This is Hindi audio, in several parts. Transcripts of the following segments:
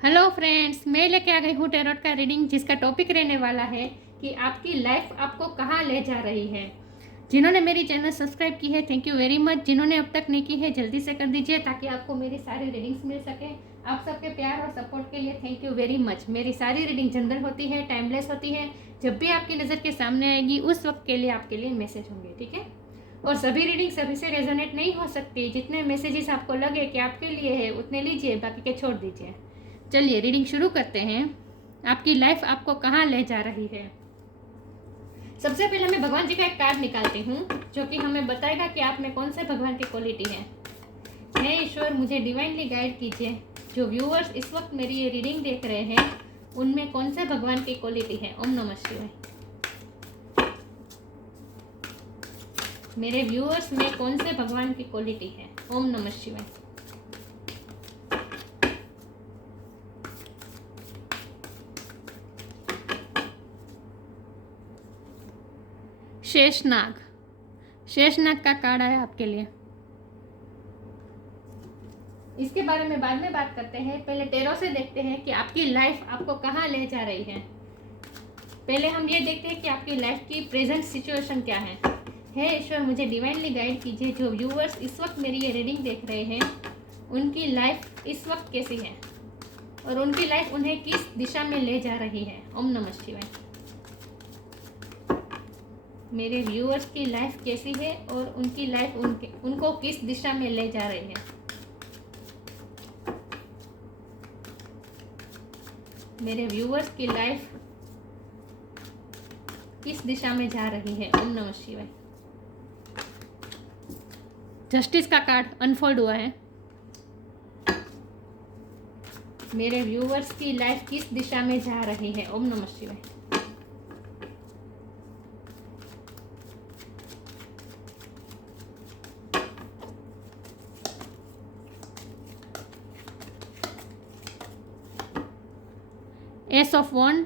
हेलो फ्रेंड्स, मैं लेके आ गई हूँ टैरोट का रीडिंग, जिसका टॉपिक रहने वाला है कि आपकी लाइफ आपको कहाँ ले जा रही है। जिन्होंने मेरी चैनल सब्सक्राइब की है, थैंक यू वेरी मच। जिन्होंने अब तक नहीं की है, जल्दी से कर दीजिए ताकि आपको मेरी सारी रीडिंग्स मिल सके। आप सबके प्यार और सपोर्ट के लिए थैंक यू वेरी मच। मेरी सारी रीडिंग जनरल होती है, टाइमलेस होती है। जब भी आपकी नज़र के सामने आएगी उस वक्त के लिए आपके लिए मैसेज होंगे, ठीक है। और सभी रीडिंग सभी से रेजोनेट नहीं हो सकती। जितने मैसेजेस आपको लगे कि आपके लिए है उतने लीजिए, बाकी के छोड़ दीजिए। चलिए रीडिंग शुरू करते हैं। आपकी लाइफ आपको कहाँ ले जा रही है। सबसे पहले मैं भगवान जी का एक कार्ड निकालती हूँ, जो कि हमें बताएगा कि आप में कौन से भगवान की क्वालिटी है। हे ईश्वर, मुझे डिवाइनली गाइड कीजिए। जो व्यूअर्स इस वक्त मेरी ये रीडिंग देख रहे हैं, उनमें कौन से भगवान की क्वालिटी है। ओम नमः शिवाय। मेरे व्यूअर्स में कौन से भगवान की क्वालिटी है। ओम नमः शिवाय। शेषनाग। शेषनाग का कार्ड आया आपके लिए। इसके बारे में बाद में बात करते हैं। पहले टेरो से देखते हैं कि आपकी लाइफ आपको कहाँ ले जा रही है। पहले हम ये देखते हैं कि आपकी लाइफ की प्रेजेंट सिचुएशन क्या है। हे ईश्वर, मुझे डिवाइनली गाइड कीजिए। जो व्यूअर्स इस वक्त मेरी ये रीडिंग देख रहे हैं, उनकी लाइफ इस वक्त कैसी है और उनकी लाइफ उन्हें किस दिशा में ले जा रही है। ओम नमः शिवाय। मेरे व्यूअर्स की लाइफ कैसी है और उनकी लाइफ उनको किस दिशा में ले जा रही है। मेरे व्यूअर्स की लाइफ किस दिशा में जा रही है। ओम नमः शिवाय। जस्टिस का कार्ड अनफोल्ड हुआ है। मेरे व्यूअर्स की लाइफ किस दिशा में जा रही है। ओम नमः शिवाय। S of one,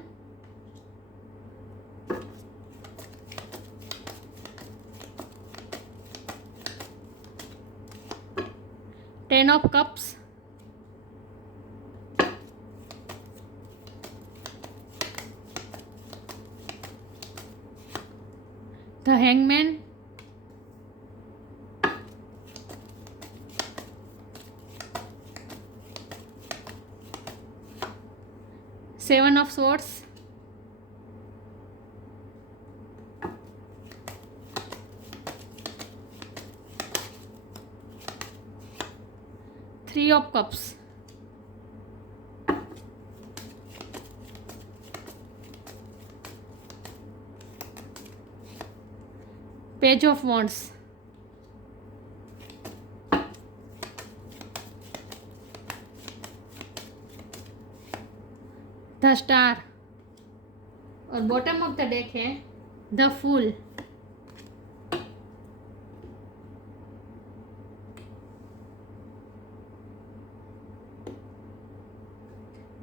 ten of cups, the hangman, seven of swords, three of cups, page of wands, the star और बॉटम ऑफ द डेक है द फूल।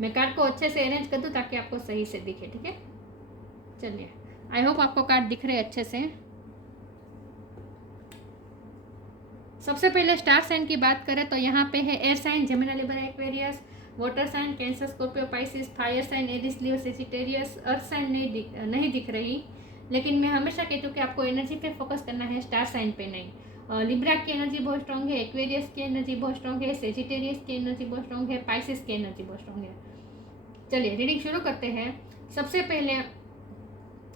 मैं कार्ड को अच्छे से अरेंज कर दूं ताकि आपको सही से दिखे, ठीक है। चलिए, आई होप आपको कार्ड दिख रहे अच्छे से। सबसे पहले स्टार साइन की बात करें तो यहाँ पे है air sign Gemini Libra Aquarius, water sign Cancer Scorpio Pisces, fire sign Aries Leo Sagittarius. Earth sign नहीं दिख रही, लेकिन मैं हमेशा कहती हूँ कि आपको एनर्जी पे फोकस करना है, स्टार साइन पे नहीं। लिब्रा की एनर्जी बहुत स्ट्रॉन्ग है, एक्वेरियस की एनर्जी बहुत स्ट्रॉन्ग है, सेजिटेरियस की एनर्जी बहुत स्ट्रॉन्ग है, पाइसिस की एनर्जी बहुत स्ट्रॉन्ग है। चलिए रीडिंग शुरू करते हैं। सबसे पहले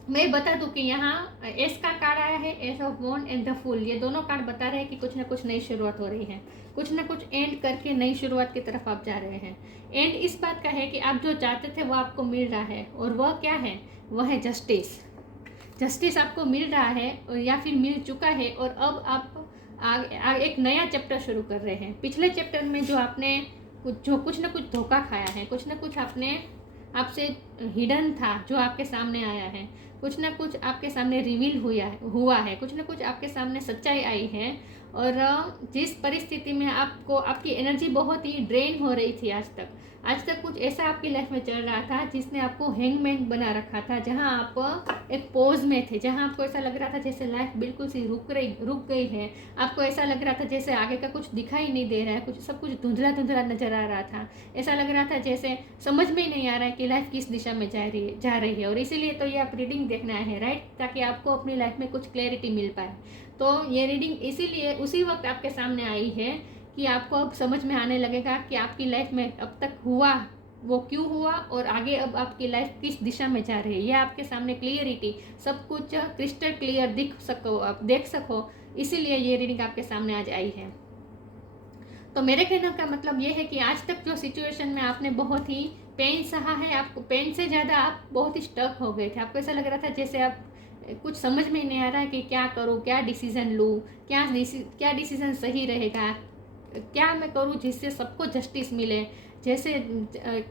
मैं बता दूं कि यहाँ एस का कार्ड आया है, ace of wand and the fool. ये दोनों कार्ड बता रहे हैं कि कुछ ना कुछ नई शुरुआत हो रही है, कुछ ना कुछ एंड करके नई शुरुआत की तरफ आप जा रहे हैं। एंड इस बात का है कि आप जो चाहते थे वो आपको मिल रहा है, और वह क्या है, वह है जस्टिस। जस्टिस आपको मिल रहा है या फिर मिल चुका है, और अब आप एक नया चैप्टर शुरू कर रहे हैं। पिछले चैप्टर में जो आपने कुछ ना कुछ धोखा खाया है, कुछ ना कुछ आपने आपसे हिडन था जो आपके सामने आया है, कुछ ना कुछ आपके सामने रिवील हुआ है, कुछ ना कुछ आपके सामने सच्चाई आई है। और जिस परिस्थिति में आपको आपकी एनर्जी बहुत ही ड्रेन हो रही थी आज तक कुछ कुछ ऐसा आपकी लाइफ में चल रहा था जिसने आपको हैंगमैन बना रखा था, जहां आप एक पोज में थे, जहां आपको ऐसा लग रहा था जैसे लाइफ बिल्कुल सी रुक गई है। आपको ऐसा लग रहा था जैसे आगे का कुछ दिखाई नहीं दे रहा है, सब कुछ धुंधला धुंधला नजर आ रहा था। ऐसा लग रहा था जैसे समझ में ही नहीं आ रहा है कि लाइफ किस दिशा में जा रही है। और इसीलिए तो ये आप रीडिंग देखना है, राइट, ताकि आपको अपनी लाइफ में कुछ क्लैरिटी मिल पाए। तो ये रीडिंग इसीलिए उसी वक्त आपके सामने आई है कि आपको अब समझ में आने लगेगा कि आपकी लाइफ में अब तक हुआ वो क्यों हुआ, और आगे अब आपकी लाइफ किस दिशा में जा रही है। यह आपके सामने क्लियरिटी, सब कुछ क्रिस्टल क्लियर आप देख सको, इसीलिए ये रीडिंग आपके सामने आज आई है। तो मेरे कहने का मतलब ये है कि आज तक जो सिचुएशन में आपने बहुत ही पेन सहा है, आपको पेन से ज़्यादा आप बहुत ही स्टक हो गए थे। आपको ऐसा लग रहा था जैसे आप कुछ समझ में नहीं आ रहा है कि क्या करूँ, क्या डिसीज़न लूँ, क्या डिसीज़न सही रहेगा, क्या मैं करूँ जिससे सबको जस्टिस मिले, जैसे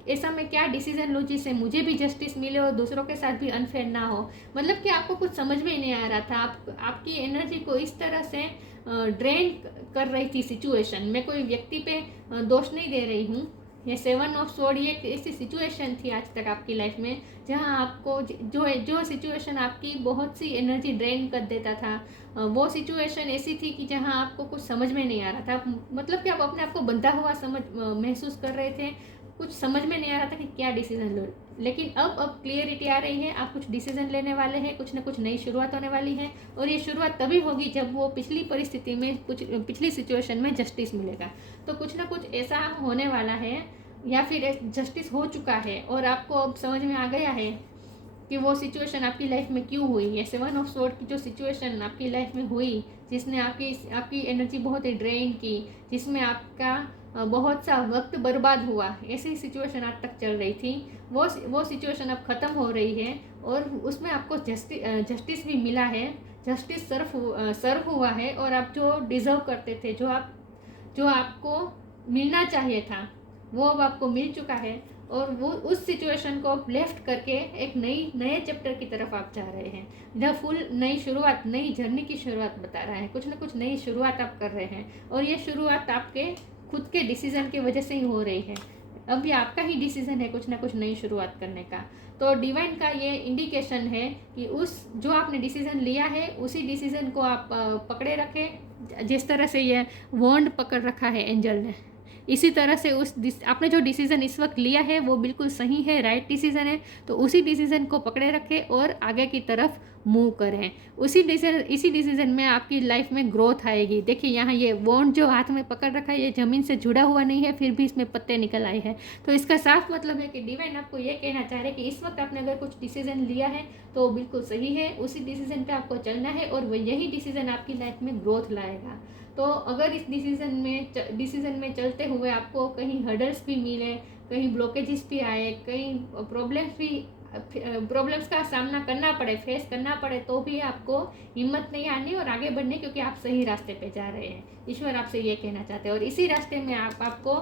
ऐसा मैं क्या डिसीज़न लूँ जिससे मुझे भी जस्टिस मिले और दूसरों के साथ भी अनफेयर ना हो। मतलब कि आपको कुछ समझ में नहीं आ रहा था। आपकी एनर्जी को इस तरह से ड्रेन कर रही थी सिचुएशन। मैं कोई व्यक्ति पे दोष नहीं दे रही हूँ। ये 7 ऑफ स्वॉर्ड ये ऐसी सिचुएशन थी आज तक आपकी लाइफ में जहाँ आपको जो सिचुएशन आपकी बहुत सी एनर्जी ड्रेन कर देता था, वो सिचुएशन ऐसी थी कि जहाँ आपको कुछ समझ में नहीं आ रहा था। मतलब कि आप अपने आप को बंधा हुआ महसूस कर रहे थे, कुछ समझ में नहीं आ रहा था कि क्या डिसीजन लो। लेकिन अब क्लियरिटी आ रही है, आप कुछ डिसीजन लेने वाले हैं, कुछ ना कुछ नई शुरुआत होने वाली है। और ये शुरुआत तभी होगी जब वो पिछली परिस्थिति में, कुछ पिछली सिचुएशन में जस्टिस मिलेगा। तो कुछ ना कुछ ऐसा होने वाला है या फिर जस्टिस हो चुका है और आपको अब समझ में आ गया है कि वो सिचुएशन आपकी लाइफ में क्यों हुई। ये 7 ऑफ स्वॉर्ड की जो सिचुएशन आपकी लाइफ में हुई, जिसने आपकी एनर्जी बहुत ही ड्रेन की, जिसमें आपका बहुत सा वक्त बर्बाद हुआ, ऐसी सिचुएशन आज तक चल रही थी, वो सिचुएशन अब ख़त्म हो रही है और उसमें आपको जस्टिस भी मिला है। जस्टिस सर्व हुआ है और आप जो डिज़र्व करते थे, जो आपको मिलना चाहिए था, वो अब आपको मिल चुका है। और वो उस सिचुएशन को आप लेफ्ट करके एक नए चैप्टर की तरफ आप जा रहे हैं। जब फुल नई शुरुआत, नई जर्नी की शुरुआत बता रहा है। कुछ ना कुछ नई शुरुआत आप कर रहे हैं और ये शुरुआत आपके खुद के डिसीज़न की वजह से ही हो रही है। अब ये आपका ही डिसीज़न है कुछ ना कुछ नई शुरुआत करने का। तो डिवाइन का ये इंडिकेशन है कि जो आपने डिसीज़न लिया है उसी डिसीज़न को आप पकड़े रखें। जिस तरह से ये वॉन्ड पकड़ रखा है एंजल ने, इसी तरह से आपने जो डिसीज़न इस वक्त लिया है वो बिल्कुल सही है, राइट डिसीज़न है। तो उसी डिसीज़न को पकड़े रखें और आगे की तरफ मूव करें। इसी डिसीज़न में आपकी लाइफ में ग्रोथ आएगी। देखिए यहाँ ये वॉन्ड जो हाथ में पकड़ रखा है, ये ज़मीन से जुड़ा हुआ नहीं है, फिर भी इसमें पत्ते निकल आए हैं। तो इसका साफ मतलब है कि डिवाइन आपको ये कहना चाह रहे हैं कि इस वक्त आपने अगर कुछ डिसीज़न लिया है तो बिल्कुल सही है, उसी डिसीज़न पर आपको चलना है और यही डिसीज़न आपकी लाइफ में ग्रोथ लाएगा। तो अगर इस डिसीज़न में चलते हुए आपको कहीं हर्डल्स भी मिले, कहीं ब्लॉकेजेस भी आए, कहीं प्रॉब्लम्स का सामना करना पड़े, फेस करना पड़े, तो भी आपको हिम्मत नहीं आनी और आगे बढ़ने, क्योंकि आप सही रास्ते पे जा रहे हैं। ईश्वर आपसे ये कहना चाहते हैं और इसी रास्ते में आपको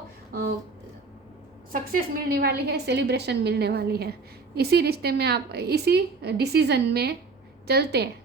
सक्सेस मिलने वाली है, सेलिब्रेशन मिलने वाली है। इसी रिश्ते में आप इसी डिसीज़न में चलते हैं,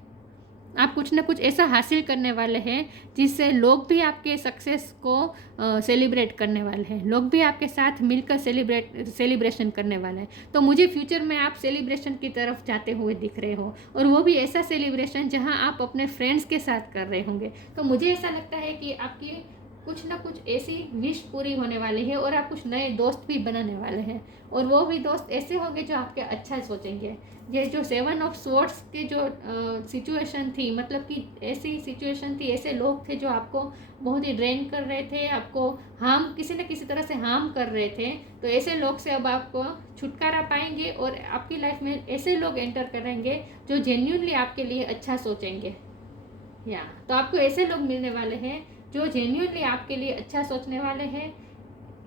आप कुछ ना कुछ ऐसा हासिल करने वाले हैं जिससे लोग भी आपके सक्सेस को सेलिब्रेट करने वाले हैं, लोग भी आपके साथ मिलकर सेलिब्रेशन करने वाले हैं। तो मुझे फ्यूचर में आप सेलिब्रेशन की तरफ जाते हुए दिख रहे हो, और वो भी ऐसा सेलिब्रेशन जहां आप अपने फ्रेंड्स के साथ कर रहे होंगे। तो मुझे ऐसा लगता है कि आपकी कुछ ना कुछ ऐसी विश पूरी होने वाली है और आप कुछ नए दोस्त भी बनाने वाले हैं, और वो भी दोस्त ऐसे होंगे जो आपके अच्छा सोचेंगे। ये जो 7 ऑफ स्वॉर्ड्स की जो सिचुएशन थी, मतलब कि ऐसी सिचुएशन थी, ऐसे लोग थे जो आपको बहुत ही ड्रेन कर रहे थे, आपको किसी न किसी तरह से हार्म कर रहे थे। तो ऐसे लोग से अब आपको छुटकारा पाएंगे और आपकी लाइफ में ऐसे लोग एंटर करेंगे जो जेन्युइनली आपके लिए अच्छा सोचेंगे। तो आपको ऐसे लोग मिलने वाले हैं जो जेन्युइनली आपके लिए अच्छा सोचने वाले हैं।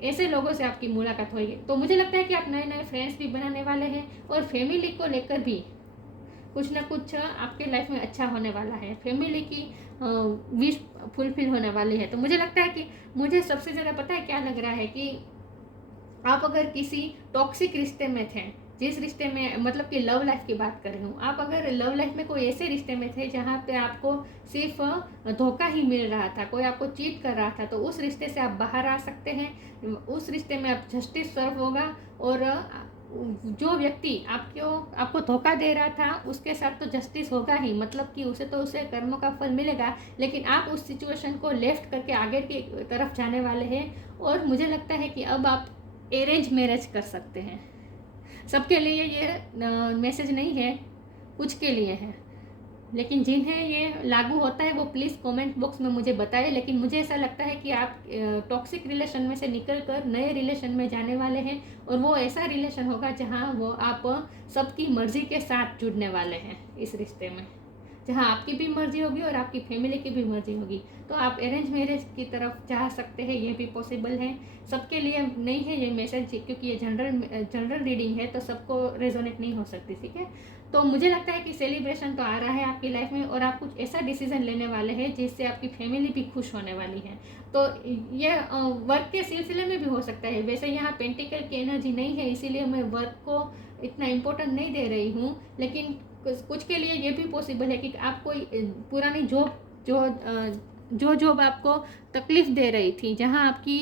ऐसे लोगों से आपकी मुलाकात होगी। तो मुझे लगता है कि आप नए नए फ्रेंड्स भी बनाने वाले हैं और फैमिली को लेकर भी कुछ ना कुछ आपके लाइफ में अच्छा होने वाला है। फैमिली की विश फुलफिल होने वाली है। तो मुझे लगता है कि मुझे सबसे ज़्यादा पता है क्या लग रहा है कि आप अगर किसी टॉक्सिक रिश्ते में थे जिस रिश्ते में, मतलब कि लव लाइफ की बात कर रही हूँ, आप अगर लव लाइफ में कोई ऐसे रिश्ते में थे जहाँ पे आपको सिर्फ धोखा ही मिल रहा था, कोई आपको चीट कर रहा था, तो उस रिश्ते से आप बाहर आ सकते हैं। उस रिश्ते में आप जस्टिस सर्व होगा, और जो व्यक्ति आपको धोखा दे रहा था उसके साथ तो जस्टिस होगा ही, मतलब कि उसे कर्मों का फल मिलेगा, लेकिन आप उस सिचुएशन को लेफ्ट करके आगे की तरफ जाने वाले हैं। और मुझे लगता है कि अब आप अरेंज मैरिज कर सकते हैं। सबके लिए ये मैसेज नहीं है, कुछ के लिए है, लेकिन जिन्हें ये लागू होता है वो प्लीज़ कमेंट बॉक्स में मुझे बताएं। लेकिन मुझे ऐसा लगता है कि आप टॉक्सिक रिलेशन में से निकल कर नए रिलेशन में जाने वाले हैं, और वो ऐसा रिलेशन होगा जहाँ वो आप सबकी मर्ज़ी के साथ जुड़ने वाले हैं इस रिश्ते में, जहाँ आपकी भी मर्जी होगी और आपकी फैमिली की भी मर्जी होगी। तो आप अरेंज मैरिज की तरफ जा सकते हैं, ये भी पॉसिबल है। सबके लिए नहीं है ये मैसेज, क्योंकि ये जनरल रीडिंग है, तो सबको रेजोनेट नहीं हो सकती, ठीक है। तो मुझे लगता है कि सेलिब्रेशन तो आ रहा है आपकी लाइफ में, और आप कुछ ऐसा डिसीजन लेने वाले हैं जिससे आपकी फैमिली भी खुश होने वाली है। तो ये वर्क के सिलसिले में भी हो सकता है। वैसे यहाँ पेंटिकल की एनर्जी नहीं है, इसीलिए मैं वर्क को इतना इम्पोर्टेंट नहीं दे रही हूँ, लेकिन कुछ के लिए ये भी पॉसिबल है कि आप कोई पुरानी जो जॉब आपको तकलीफ दे रही थी, जहाँ आपकी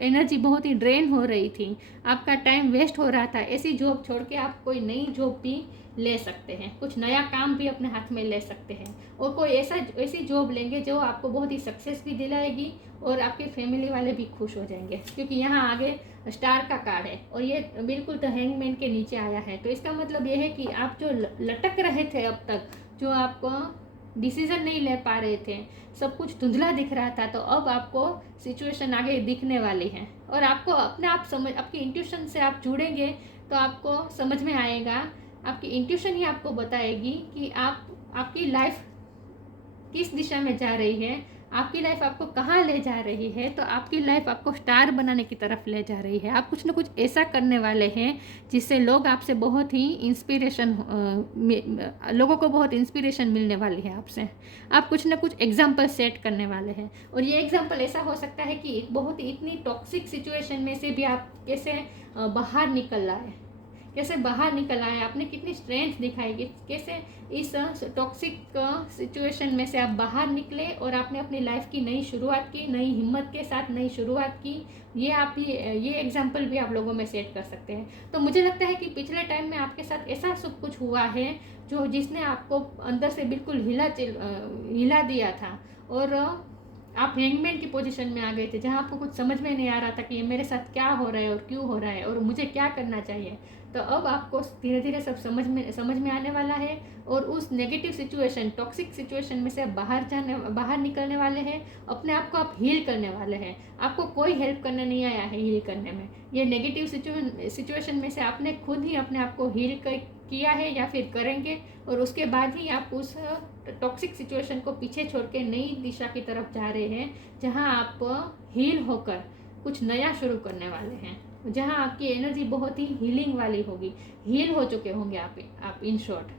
एनर्जी बहुत ही ड्रेन हो रही थी, आपका टाइम वेस्ट हो रहा था, ऐसी जॉब छोड़ के आप कोई नई जॉब भी ले सकते हैं, कुछ नया काम भी अपने हाथ में ले सकते हैं, और कोई ऐसी जॉब लेंगे जो आपको बहुत ही सक्सेस भी दिलाएगी, और आपके फैमिली वाले भी खुश हो जाएंगे, क्योंकि यहाँ आगे स्टार का कार्ड है, और ये बिल्कुल द हैंगमैन के नीचे आया है। तो इसका मतलब ये है कि आप जो लटक रहे थे अब तक, जो आपको डिसीजन नहीं ले पा रहे थे, सब कुछ धुंधला दिख रहा था, तो अब आपको सिचुएशन आगे दिखने वाली है, और आपको अपने आप आपकी इंट्यूशन से आप जुड़ेंगे तो आपको समझ में आएगा। आपकी इंट्यूशन ही आपको बताएगी कि आपकी लाइफ किस दिशा में जा रही है, आपकी लाइफ आपको कहाँ ले जा रही है। तो आपकी लाइफ आपको स्टार बनाने की तरफ ले जा रही है। आप कुछ ना कुछ ऐसा करने वाले हैं जिससे लोग आपसे बहुत ही लोगों को बहुत इंस्पिरेशन मिलने वाली है आपसे। आप कुछ ना कुछ एग्जाम्पल सेट करने वाले हैं, और ये एग्जाम्पल ऐसा हो सकता है कि बहुत ही इतनी टॉक्सिक सिचुएशन में से भी आप कैसे बाहर निकल आए, कैसे बाहर निकल आए, आपने कितनी स्ट्रेंथ दिखाई, कैसे इस टॉक्सिक सिचुएशन में से आप बाहर निकले और आपने अपनी लाइफ की नई शुरुआत की, नई हिम्मत के साथ नई शुरुआत की। ये एग्जाम्पल भी आप लोगों में सेट कर सकते हैं। तो मुझे लगता है कि पिछले टाइम में आपके साथ ऐसा सब कुछ हुआ है जिसने आपको अंदर से बिल्कुल हिला दिया था, और आप हैंगमैन की पोजीशन में आ गए थे, जहाँ आपको कुछ समझ में नहीं आ रहा था कि ये मेरे साथ क्या हो रहा है और क्यों हो रहा है और मुझे क्या करना चाहिए। तो अब आपको धीरे धीरे सब समझ में आने वाला है, और उस नेगेटिव सिचुएशन, टॉक्सिक सिचुएशन में से आप बाहर निकलने वाले हैं। अपने आप को आप हील करने वाले हैं। आपको कोई हेल्प करने नहीं आया है हील करने में। ये नेगेटिव सिचुएशन में से आपने खुद ही अपने आप को हील किया है या फिर करेंगे, और उसके बाद ही आप उस टॉक्सिक सिचुएशन को पीछे छोड़ के नई दिशा की तरफ जा रहे हैं, जहां आप हील होकर कुछ नया शुरू करने वाले हैं, जहां आपकी एनर्जी बहुत ही हीलिंग वाली होगी। हील हो चुके होंगे आप इन शॉर्ट।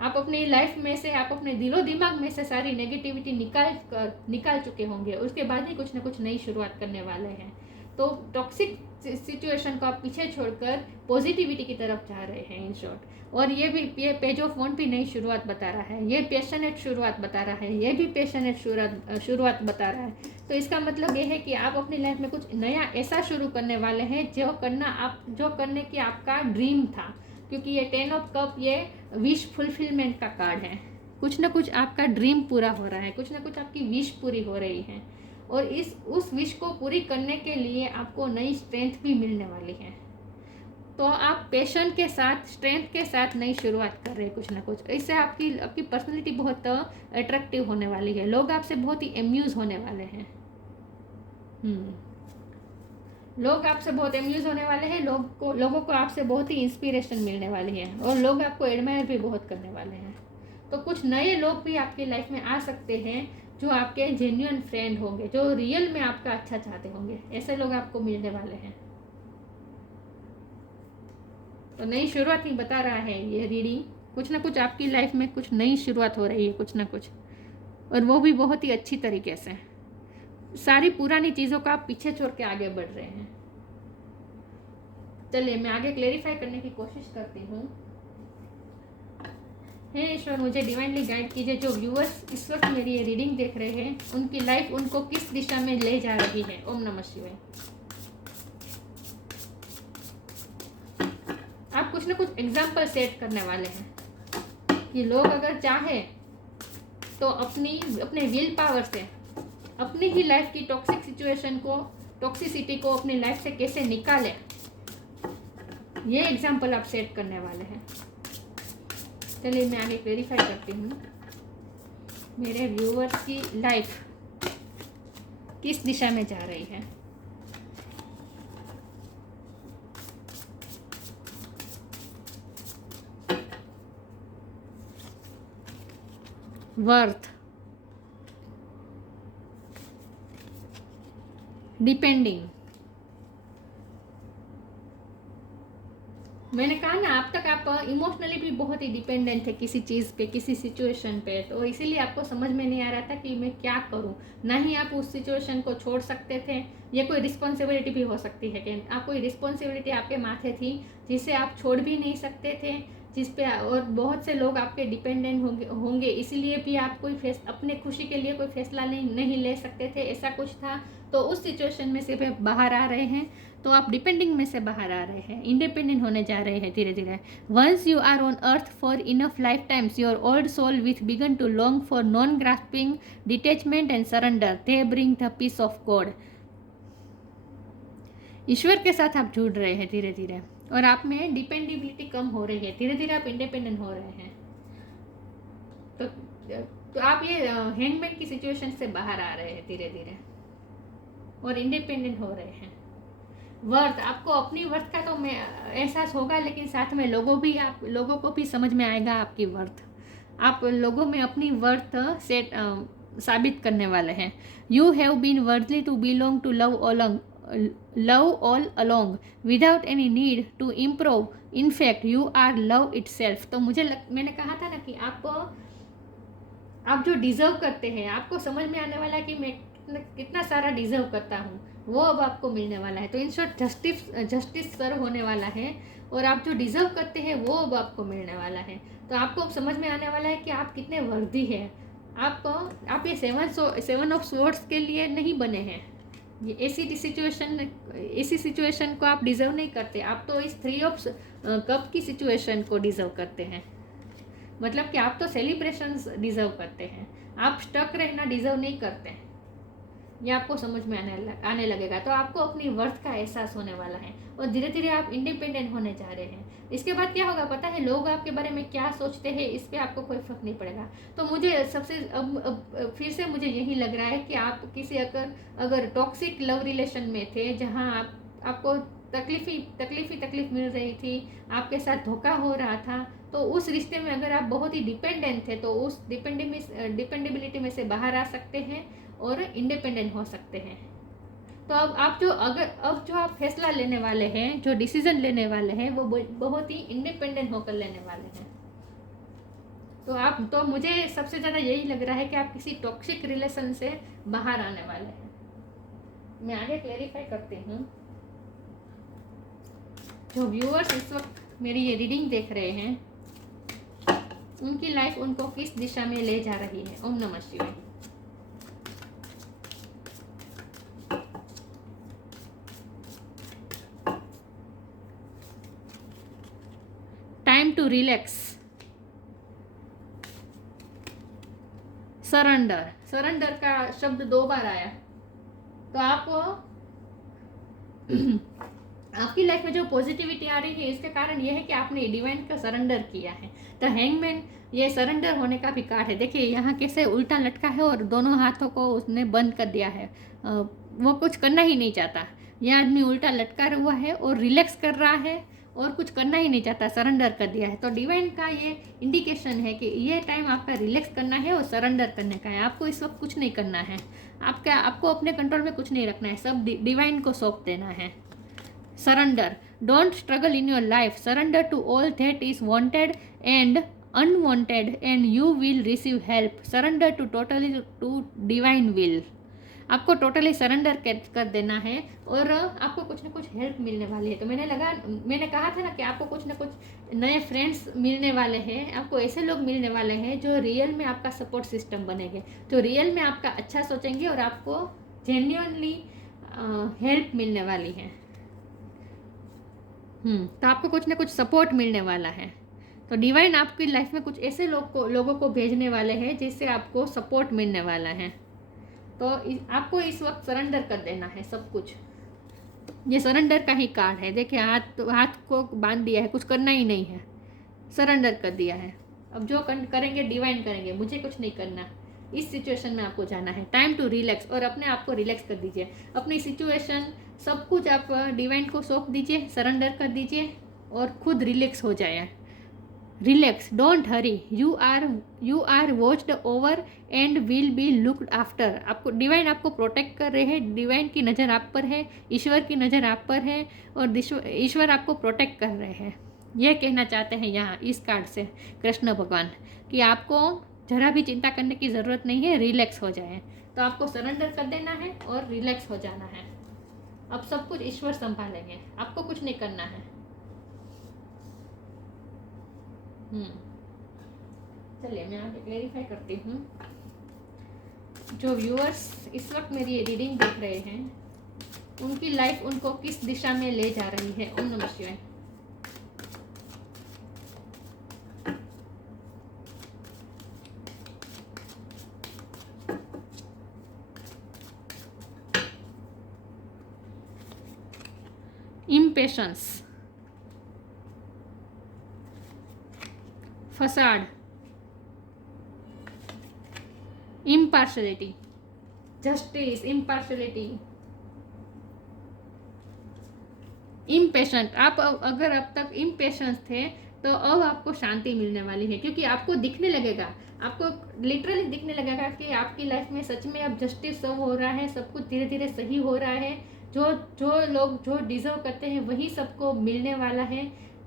आप अपनी लाइफ में से, आप अपने दिलो दिमाग में से सारी नेगेटिविटी निकाल चुके होंगे, उसके बाद ही कुछ ना कुछ नई शुरुआत करने वाले हैं। तो टॉक्सिक सिचुएशन को आप पीछे छोड़कर पॉजिटिविटी की तरफ जा रहे हैं इन शॉर्ट। और ये पेज ऑफ वॉन्ड भी नई शुरुआत बता रहा है, ये पैशनेट शुरुआत बता रहा है, ये भी पैशनेट शुरुआत बता रहा है। तो इसका मतलब ये है कि आप अपनी लाइफ में कुछ नया ऐसा शुरू करने वाले हैं जो करने की आपका ड्रीम था, क्योंकि ये 10 ऑफ कप ये विश फुलफिलमेंट का कार्ड है। कुछ ना कुछ आपका ड्रीम पूरा हो रहा है, कुछ ना कुछ आपकी विश पूरी हो रही है, और उस विश को पूरी करने के लिए आपको नई स्ट्रेंथ भी मिलने वाली है। तो आप पैशन के साथ, स्ट्रेंथ के साथ नई शुरुआत कर रहे हैं कुछ ना कुछ। इससे आपकी पर्सनैलिटी बहुत अट्रैक्टिव होने वाली है। लोग आपसे बहुत ही एम्यूज होने वाले हैं। लोग आपसे बहुत एम्यूज होने वाले हैं। लोगों को आपसे बहुत ही इंस्पिरेशन मिलने वाली है, और लोग आपको एडमायर भी बहुत करने वाले हैं। तो कुछ नए लोग भी आपकी लाइफ में आ सकते हैं जो आपके जेन्युइन फ्रेंड होंगे, जो रियल में आपका अच्छा चाहते होंगे। ऐसे लोग आपको मिलने वाले हैं। तो नई शुरुआत ही बता रहा है ये रीडिंग। कुछ ना कुछ आपकी लाइफ में कुछ नई शुरुआत हो रही है, कुछ ना कुछ, और वो भी बहुत ही अच्छी तरीके से। सारी पुरानी चीज़ों को आप पीछे छोड़ के आगे बढ़ रहे हैं। चलिए मैं आगे क्लेरिफाई करने की कोशिश करती हूँ। हे ईश्वर, मुझे डिवाइनली गाइड कीजिए। जो व्यूअर्स इस वक्त मेरी ये रीडिंग देख रहे हैं, उनकी लाइफ उनको किस दिशा में ले जा रही है। ओम नमः शिवाय। आप कुछ ना कुछ एग्जाम्पल सेट करने वाले हैं कि लोग अगर चाहे तो अपने विल पावर से अपनी ही लाइफ की टॉक्सिक सिचुएशन को, टॉक्सिसिटी को अपनी लाइफ से कैसे निकालें, ये एग्जाम्पल आप सेट करने वाले हैं। चलिए मैं आगे क्लेरिफाई करती हूँ। मेरे व्यूअर्स की लाइफ किस दिशा में जा रही है। Worth, depending. मैंने कहा ना, अब तक आप इमोशनली भी बहुत ही डिपेंडेंट थे किसी चीज़ पे, किसी सिचुएशन पे, तो इसीलिए आपको समझ में नहीं आ रहा था कि मैं क्या करूं। ना ही आप उस सिचुएशन को छोड़ सकते थे, ये कोई रिस्पॉन्सिबिलिटी भी हो सकती है कि आप कोई रिस्पॉन्सिबिलिटी आपके माथे थी जिसे आप छोड़ भी नहीं सकते थे, जिस पे और बहुत से लोग आपके डिपेंडेंट होंगे, इसीलिए भी आप कोई अपने खुशी के लिए कोई फैसला नहीं ले सकते थे, ऐसा कुछ था। तो उस सिचुएशन में से बाहर आ रहे हैं, तो आप डिपेंडिंग में से बाहर आ रहे हैं, इंडिपेंडेंट होने जा रहे हैं धीरे धीरे। Once you are on earth for enough life times, your old soul with began to long for non grasping, detachment and surrender, they bring the peace of God. ईश्वर के साथ आप जुड़ रहे हैं धीरे धीरे, और आप में डिपेंडेबिलिटी कम हो रही है, धीरे धीरे आप इंडिपेंडेंट हो रहे हैं। तो आप ये हैंगमैन की सिचुएशन से बाहर आ रहे हैं धीरे धीरे और इंडिपेंडेंट हो रहे हैं। वर्थ, आपको अपनी वर्थ का तो एहसास होगा, लेकिन साथ में लोगों को भी समझ में आएगा आपकी वर्थ। आप लोगों में अपनी वर्थ साबित करने वाले हैं। You have been worthy to belong to love all along without any need to improve, in fact you are love itself. तो मैंने कहा था ना कि आप जो डिजर्व करते हैं, आपको समझ में आने वाला है कि मैं कितना सारा डिजर्व करता हूँ, वो अब आपको मिलने वाला है। तो इन शॉर्ट जस्टिस सर्व होने वाला है, और आप जो डिजर्व करते हैं वो अब आपको मिलने वाला है। तो आपको समझ में आने वाला है कि आप कितने वर्दी हैं। आप ये 7 ऑफ स्वॉर्ड्स के लिए नहीं बने हैं। ये ऐसी सिचुएशन को आप डिजर्व नहीं करते। आप तो इस 3 ऑफ कप की सिचुएशन को डिजर्व करते हैं। मतलब कि आप तो सेलिब्रेशंस डिजर्व करते हैं, आप स्टक रहना डिजर्व नहीं करते। ये आपको समझ में आने लगेगा। तो आपको अपनी वर्थ का एहसास होने वाला है, और धीरे धीरे आप इंडिपेंडेंट होने जा रहे हैं। इसके बाद क्या होगा पता है? लोग आपके बारे में क्या सोचते हैं इस पर आपको कोई फर्क नहीं पड़ेगा। तो मुझे अब फिर से मुझे यही लग रहा है कि आप किसी अगर टॉक्सिक लव रिलेशन में थे, जहाँ आपको तकलीफ मिल रही थी, आपके साथ धोखा हो रहा था, तो उस रिश्ते में अगर आप बहुत ही डिपेंडेंट थे, तो उस डिपेंडेबिलिटी में से बाहर आ सकते हैं और इंडिपेंडेंट हो सकते हैं। तो अब जो आप फैसला लेने वाले हैं, जो डिसीजन लेने वाले हैं, वो बहुत ही इंडिपेंडेंट होकर लेने वाले हैं। तो मुझे सबसे ज़्यादा यही लग रहा है कि आप किसी टॉक्सिक रिलेशन से बाहर आने वाले हैं। मैं आगे क्लेरिफाई करती हूँ। जो व्यूअर्स इस वक्त मेरी ये रीडिंग देख रहे हैं, उनकी लाइफ उनको किस दिशा में ले जा रही है। ओम नमः शिवाय। टाइम टू रिलैक्स, सरेंडर का शब्द 2 बार आया। तो आपकी लाइफ में जो पॉजिटिविटी आ रही है, इसके कारण यह है कि आपने डिवाइन का सरेंडर किया है। तो हैंगमैन ये सरेंडर होने का भी कार्ड है। देखिए यहाँ कैसे उल्टा लटका है और दोनों हाथों को उसने बंद कर दिया है। वो कुछ करना ही नहीं चाहता। यह आदमी उल्टा लटका हुआ है और रिलैक्स कर रहा है और कुछ करना ही नहीं चाहता, सरेंडर कर दिया है। तो डिवाइन का ये इंडिकेशन है कि ये टाइम आपका रिलैक्स करना है और सरेंडर करने का है। आपको इस वक्त कुछ नहीं करना है, आपको अपने कंट्रोल में कुछ नहीं रखना है, सब डिवाइन को सौंप देना है। Surrender, don't struggle in your life, surrender to all that is wanted and unwanted and you will receive help, surrender to totally to divine will. आपको टोटली सरेंडर कर देना है और आपको कुछ ना कुछ हेल्प मिलने वाली है। तो मैंने कहा था ना कि आपको कुछ ना कुछ नए फ्रेंड्स मिलने वाले हैं, आपको ऐसे लोग मिलने वाले हैं जो रियल में आपका सपोर्ट सिस्टम बनेंगे, जो रियल में आपका अच्छा सोचेंगे और आपको जेन्युइनली हेल्प मिलने वाली है। तो आपको कुछ ना कुछ सपोर्ट मिलने वाला है। तो डिवाइन आपकी लाइफ में कुछ ऐसे लोगों को भेजने वाले हैं जिससे आपको सपोर्ट मिलने वाला है। तो आपको इस वक्त सरेंडर कर देना है सब कुछ। ये सरेंडर का ही कार्ड है। देखिए हाथ को बांध दिया है, कुछ करना ही नहीं है, सरेंडर कर दिया है। अब जो करेंगे डिवाइन करेंगे, मुझे कुछ नहीं करना। इस सिचुएशन में आपको जाना है, टाइम टू रिलैक्स, और अपने आप को रिलैक्स कर दीजिए। अपनी सिचुएशन सब कुछ आप डिवाइन को सौंप दीजिए, सरेंडर कर दीजिए और खुद रिलैक्स हो जाए। Relax, don't hurry, you are watched over and will be looked after. आपको डिवाइन आपको प्रोटेक्ट कर रहे हैं, डिवाइन की नज़र आप पर है, ईश्वर की नज़र आप पर है और ईश्वर आपको प्रोटेक्ट कर रहे हैं। यह कहना चाहते हैं यहाँ इस कार्ड से कृष्ण भगवान कि आपको जरा भी चिंता करने की ज़रूरत नहीं है, रिलैक्स हो जाए। तो आपको सरेंडर कर देना है और रिलैक्स हो जाना है। अब सब कुछ ईश्वर संभालेंगे, आपको कुछ नहीं करना है। चलिए मैं आगे क्लेरिफाई करती हूँ। जो व्यूअर्स इस वक्त मेरी ये रीडिंग देख रहे हैं, उनकी लाइफ उनको किस दिशा में ले जा रही है। ओम नमः शिवाय। Impatience, facade, impartiality, justice, impartiality, impatient. आप अगर अब तक इम्पेशेंस थे तो अब आपको शांति मिलने वाली है, क्योंकि आपको दिखने लगेगा, आपको लिटरली दिखने लगेगा कि आपकी लाइफ में सच में अब जस्टिस सब हो रहा है, सब कुछ धीरे धीरे सही हो रहा है। जो लोग जो डिजर्व करते हैं वही सबको मिलने वाला है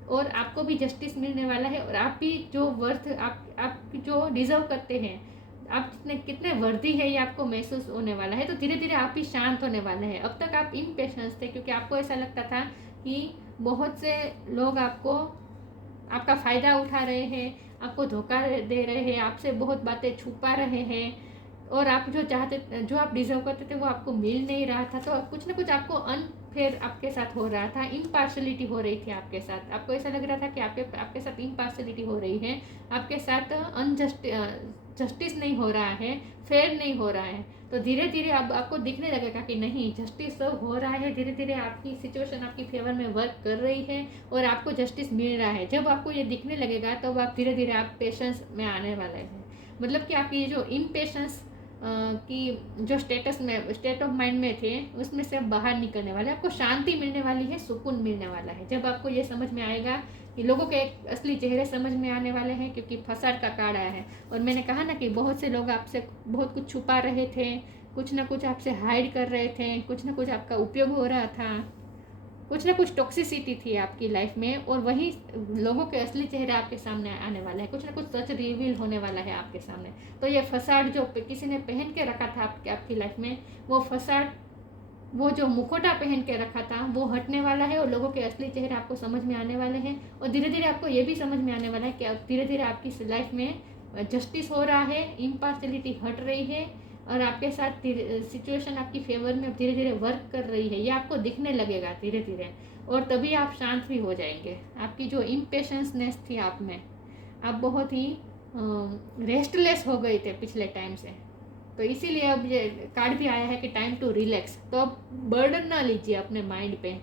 और आपको भी जस्टिस मिलने वाला है। और आप भी जो वर्थ आप जो डिजर्व करते हैं, आप कितने वर्दी है ये आपको महसूस होने वाला है। तो धीरे धीरे आप भी शांत होने वाले हैं। अब तक आप इम्पेशेंस थे क्योंकि आपको ऐसा लगता था कि बहुत से लोग आपका फ़ायदा उठा रहे हैं, आपको धोखा दे रहे हैं, आपसे बहुत बातें छुपा रहे हैं और आप जो आप डिजर्व करते थे वो आपको मिल नहीं रहा था। तो कुछ ना कुछ आपको अनफेयर आपके साथ हो रहा था, इम्पार्शलिटी हो रही थी आपके साथ। आपको ऐसा लग रहा था कि आपके साथ इम्पार्शलिटी हो रही है, आपके साथ जस्टिस नहीं हो रहा है, फेयर नहीं हो रहा है। तो धीरे धीरे अब आपको दिखने लगेगा कि नहीं, जस्टिस तो हो रहा है। धीरे धीरे आपकी सिचुएशन आपकी फेवर में वर्क कर रही है और आपको जस्टिस मिल रहा है। जब आपको ये दिखने लगेगा तब तो आप धीरे धीरे आप पेशेंस में आने वाले हैं। मतलब कि आपकी ये जो इम्पेशेंस की जो स्टेट ऑफ माइंड में थे उसमें से आप बाहर निकलने वाले, आपको शांति मिलने वाली है, सुकून मिलने वाला है। जब आपको ये समझ में आएगा कि लोगों के असली चेहरे समझ में आने वाले हैं, क्योंकि फसाद का कार्ड आया है। और मैंने कहा ना कि बहुत से लोग आपसे बहुत कुछ छुपा रहे थे, कुछ ना कुछ आपसे हाइड कर रहे थे, कुछ ना कुछ आपका उपयोग हो रहा था, कुछ ना कुछ टॉक्सिसिटी थी आपकी लाइफ में, और वही लोगों के असली चेहरे आपके सामने आने वाला है। कुछ ना कुछ सच रिवील होने वाला है आपके सामने। तो ये फसाड जो किसी ने पहन के रखा था आपकी लाइफ में, वो फसाड, वो जो मुखौटा पहन के रखा था वो हटने वाला है और लोगों के असली चेहरे आपको समझ में आने वाले हैं। और धीरे धीरे आपको ये भी समझ में आने वाला है कि धीरे धीरे आपकी लाइफ में जस्टिस हो रहा है, इम्पार्शलिटी हट रही है और आपके साथ सिचुएशन आपकी फेवर में धीरे धीरे वर्क कर रही है। ये आपको दिखने लगेगा धीरे धीरे, और तभी आप शांत भी हो जाएंगे। आपकी जो इम्पेशेंसनेस थी आप में, आप बहुत ही रेस्टलेस हो गए थे पिछले टाइम से। तो इसीलिए अब ये कार्ड भी आया है कि टाइम टू रिलैक्स। तो अब बर्डन ना लीजिए अपने माइंड पे,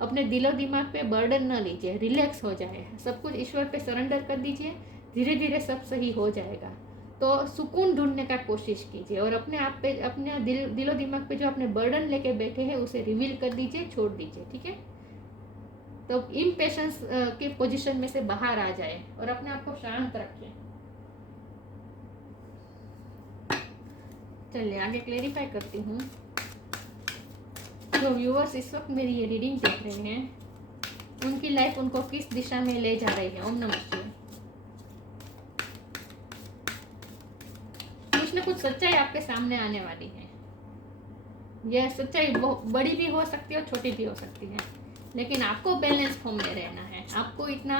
अपने दिलो दिमाग पे बर्डन ना लीजिए, रिलैक्स हो जाए, सब कुछ ईश्वर पे सरेंडर कर दीजिए, धीरे धीरे सब सही हो जाएगा। तो सुकून ढूंढने का कोशिश कीजिए और अपने आप पे, अपने दिलो दिमाग पे जो अपने बर्डन लेके बैठे हैं उसे रिवील कर दीजिए, छोड़ दीजिए, ठीक है। तो इम्पेशेंस के पोजीशन में से बाहर आ जाए और अपने आप को शांत रखें। चलिए आगे क्लेरिफाई करती हूँ। जो व्यूअर्स इस वक्त मेरी ये रीडिंग देख रहे हैं, उनकी लाइफ उनको किस दिशा में ले जा रही है। ओम नमः शिवाय। कुछ ना कुछ सच्चाई आपके सामने आने वाली है। यह सच्चाई बड़ी भी हो सकती है और छोटी भी हो सकती है, लेकिन आपको बैलेंस फॉर्म में रहना है। आपको इतना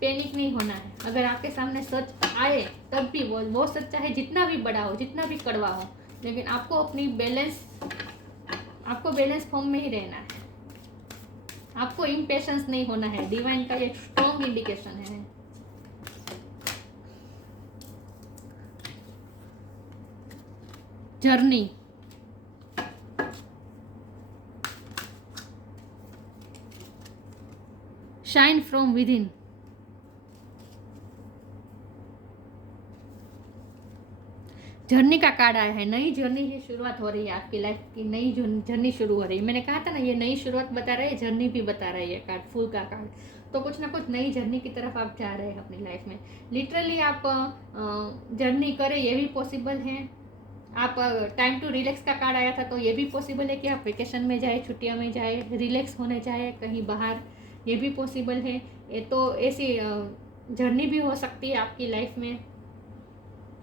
पैनिक नहीं होना है। अगर आपके सामने सच आए तब भी वो सच्चा है, जितना भी बड़ा हो, जितना भी कड़वा हो, लेकिन आपको बैलेंस फॉर्म में ही रहना है। आपको इम्पेशंस नहीं होना है। डिवाइन का एक स्ट्रॉन्ग इंडिकेशन है। Journey, shine from with in, journey का कार्ड आया है। नई जर्नी की शुरुआत हो रही है, आपकी लाइफ की नई जर्नी शुरू हो रही है। मैंने कहा था ना, ये नई शुरुआत बता रहा है, जर्नी भी बता रहा है ये कार्ड, फूल का कार्ड। तो कुछ ना कुछ नई जर्नी की तरफ आप जा रहे हैं अपनी लाइफ में। लिटरली आप जर्नी करें, ये भी पॉसिबल है। आप टाइम टू रिलैक्स का कार्ड आया था, तो ये भी पॉसिबल है कि आप वेकेशन में जाए, छुट्टियों में जाए, रिलैक्स होने जाए कहीं बाहर, ये भी पॉसिबल है। ये तो ऐसी जर्नी भी हो सकती है आपकी लाइफ में,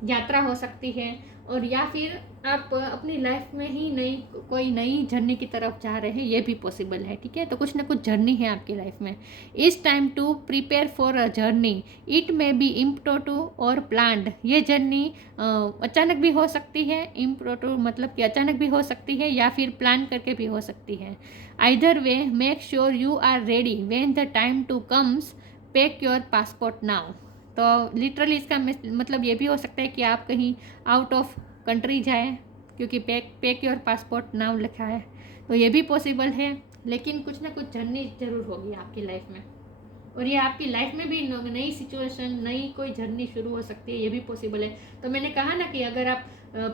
यात्रा हो सकती है, और या फिर आप अपनी लाइफ में ही कोई नई जर्नी की तरफ जा रहे हैं, ये भी पॉसिबल है। ठीक है, तो कुछ ना कुछ जर्नी है आपकी लाइफ में। It's time to prepare for a journey, it may be impromptu or planned. ये जर्नी अचानक भी हो सकती है, इम्प्रोटू मतलब कि अचानक भी हो सकती है, या फिर प्लान करके भी हो सकती है। Either way make sure you are ready when the time to comes, pack your passport now. तो लिटरली इसका मतलब ये भी हो सकता है कि आप कहीं आउट ऑफ कंट्री जाएं, क्योंकि पैक योर पासपोर्ट नाउ लिखा है, तो ये भी पॉसिबल है। लेकिन कुछ ना कुछ जर्नी जरूर होगी आपकी लाइफ में, और ये आपकी लाइफ में भी नई सिचुएशन, नई कोई जर्नी शुरू हो सकती है, ये भी पॉसिबल है। तो मैंने कहा ना कि अगर आप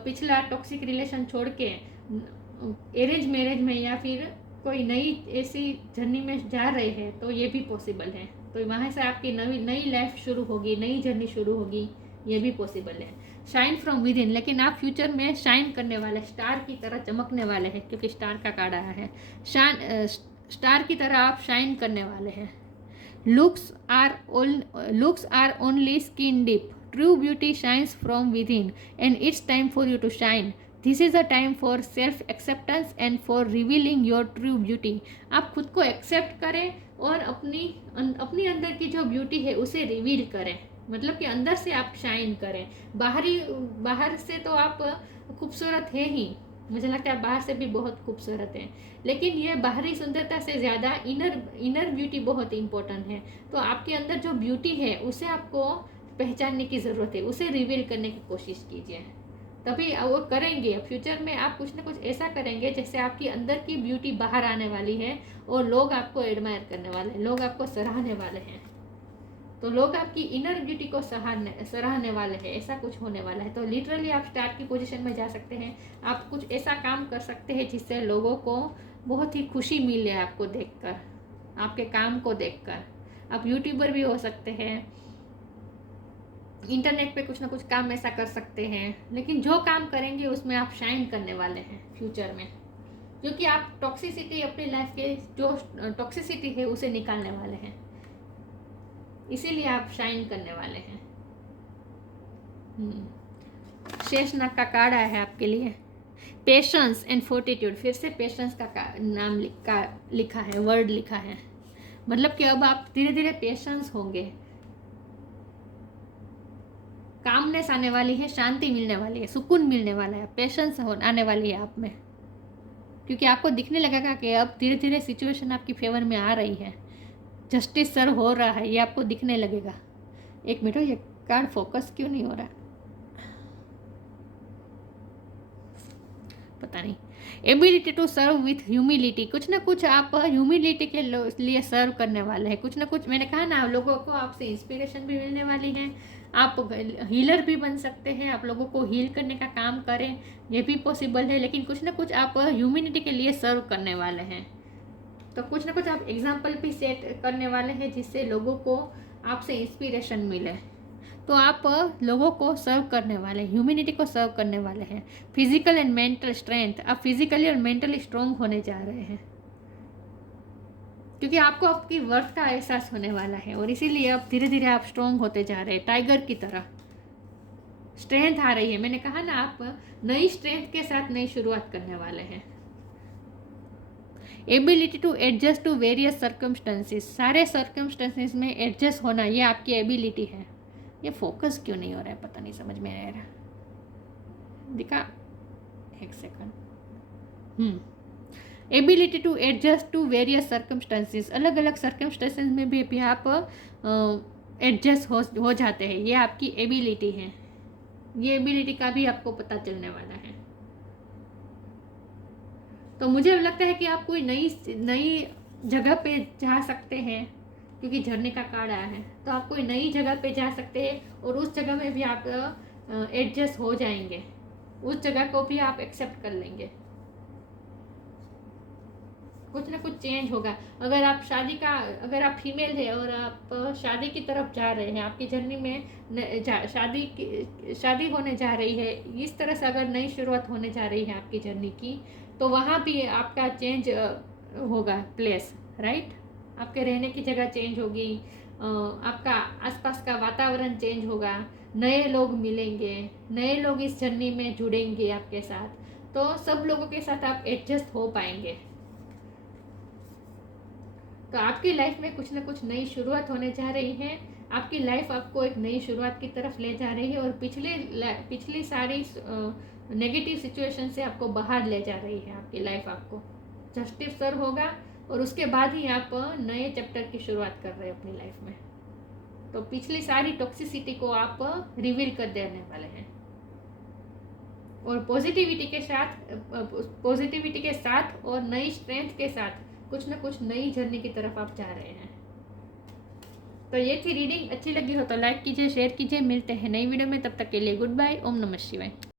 पिछला टॉक्सिक रिलेशन छोड़ के अरेंज मैरिज में या फिर कोई नई ऐसी जर्नी में जा रहे हैं, तो ये भी पॉसिबल है। तो वहाँ से आपकी नई लाइफ शुरू होगी, नई जर्नी शुरू होगी, ये भी पॉसिबल है। शाइन फ्रॉम विद इन, लेकिन आप फ्यूचर में शाइन करने वाले, स्टार की तरह चमकने वाले हैं, क्योंकि स्टार का कार्ड आया है। स्टार की तरह आप शाइन करने वाले हैं। Looks are only skin deep, true beauty shines from within, and it's time for you to shine. This is a time for self acceptance and for revealing your true beauty. आप खुद को एक्सेप्ट करें और अपनी अंदर की जो ब्यूटी है उसे रिवील करें, मतलब कि अंदर से आप शाइन करें। बाहर से तो आप खूबसूरत है ही, मुझे लगता है बाहर से भी बहुत खूबसूरत है, लेकिन ये बाहरी सुंदरता से ज़्यादा इनर ब्यूटी बहुत इम्पोर्टेंट है। तो आपके अंदर जो ब्यूटी है उसे आपको पहचानने की ज़रूरत है, उसे रिवील करने की कोशिश कीजिए, तभी वो करेंगे। फ्यूचर में आप कुछ ना कुछ ऐसा करेंगे जैसे आपकी अंदर की ब्यूटी बाहर आने वाली है, और लोग आपको एडमायर करने वाले हैं, लोग आपको सराहने वाले हैं। तो लोग आपकी इनर ब्यूटी को सराहने वाले हैं, ऐसा कुछ होने वाला है। तो लिटरली आप स्टार की पोजीशन में जा सकते हैं। आप कुछ ऐसा काम कर सकते हैं जिससे लोगों को बहुत ही खुशी मिले आपको देखकर, आपके काम को देखकर। आप यूट्यूबर भी हो सकते हैं, इंटरनेट पे कुछ ना कुछ काम ऐसा कर सकते हैं, लेकिन जो काम करेंगे उसमें आप शाइन करने वाले हैं फ्यूचर में, क्योंकि आप टॉक्सिसिटी अपनी लाइफ के जो टॉक्सिसिटी है उसे निकालने वाले हैं, इसीलिए आप शाइन करने वाले हैं। शेषनाग का कार्ड आया है आपके लिए, पेशेंस एंड फोर्टिट्यूड। फिर से पेशेंस का नाम लिखा है, वर्ड लिखा है, मतलब कि अब आप धीरे धीरे पेशेंस होंगे, कामनेस आने वाली है, शांति मिलने वाली है, सुकून मिलने वाला है, पेशेंस आने वाली है आप में, क्योंकि आपको दिखने लगेगा कि अब धीरे धीरे सिचुएशन आपकी फेवर में आ रही है, जस्टिस सर हो रहा है, ये आपको दिखने लगेगा। एक मिनट, ये कार्ड फोकस क्यों नहीं हो रहा, पता नहीं। Ability to serve with humility, कुछ ना कुछ आप ह्यूमिलिटी के लिए सर्व करने वाले हैं। कुछ ना कुछ, मैंने कहा ना, लोगों को आपसे इंस्पिरेशन भी मिलने वाली है, आप हीलर भी बन सकते हैं, आप लोगों को हील करने का काम करें, ये भी पॉसिबल है। लेकिन कुछ ना कुछ आप ह्यूमिनिटी के लिए सर्व करने वाले हैं, तो कुछ ना कुछ आप एग्जाम्पल भी सेट करने वाले हैं जिससे लोगों को आपसे इंस्पिरेशन मिले। तो आप लोगों को सर्व करने वाले हैं, ह्यूमैनिटी को सर्व करने वाले हैं। फिजिकल एंड मेंटल स्ट्रेंथ, आप फिजिकली और मेंटली स्ट्रॉन्ग होने जा रहे हैं, क्योंकि आपको आपकी वर्थ का एहसास होने वाला है, और इसीलिए अब धीरे धीरे आप स्ट्रॉन्ग होते जा रहे हैं, टाइगर की तरह स्ट्रेंथ आ रही है। मैंने कहा ना, आप नई स्ट्रेंथ के साथ नई शुरुआत करने वाले हैं। Ability to adjust to various circumstances, सारे सर्कमस्टेंसेस में एडजस्ट होना, ये आपकी एबिलिटी है। ये फोकस क्यों नहीं हो रहा है, पता नहीं, समझ में नहीं आ रहा। दिखा, एक second. Ability to adjust to various circumstances, अलग अलग सर्कमस्टेंसेस में भी आप एडजस्ट हो जाते हैं, ये आपकी एबिलिटी है। ये एबिलिटी का भी आपको पता चलने वाला है। तो मुझे लगता है कि आप कोई नई जगह पे जा सकते हैं, क्योंकि झरने का कार्ड आया है, तो आप कोई नई जगह पे जा सकते हैं और उस जगह में भी आप एडजस्ट हो जाएंगे, उस जगह को भी आप एक्सेप्ट कर लेंगे। कुछ ना कुछ चेंज होगा। अगर आप फीमेल है और आप शादी की तरफ जा रहे हैं, आपकी जर्नी में शादी होने जा रही है, इस तरह से अगर नई शुरुआत होने जा रही है आपकी जर्नी की, तो वहाँ भी आपका चेंज होगा प्लेस, राइट। आपके रहने की जगह चेंज होगी, आपका आसपास का वातावरण चेंज होगा, नए लोग मिलेंगे, नए लोग इस जर्नी में जुड़ेंगे आपके साथ, तो सब लोगों के साथ आप एडजस्ट हो पाएंगे। तो आपकी लाइफ में कुछ ना कुछ नई शुरुआत होने जा रही है। आपकी लाइफ आपको एक नई शुरुआत की तरफ ले जा रही है और पिछली सारी नेगेटिव सिचुएशन से आपको बाहर ले जा रही है। आपकी लाइफ आपको जस्टिस सर होगा और उसके बाद ही आप नए चैप्टर की शुरुआत कर रहे हैं अपनी लाइफ में। तो पिछली सारी टॉक्सिसिटी को आप रिवील कर देने वाले हैं और पॉजिटिविटी के साथ और नई स्ट्रेंथ के साथ कुछ ना कुछ नई जर्नी की तरफ आप जा रहे हैं। तो ये थी रीडिंग। अच्छी लगी हो तो लाइक कीजिए, शेयर कीजिए। मिलते हैं नई वीडियो में, तब तक के लिए गुड बाय। ओम नमः शिवाय।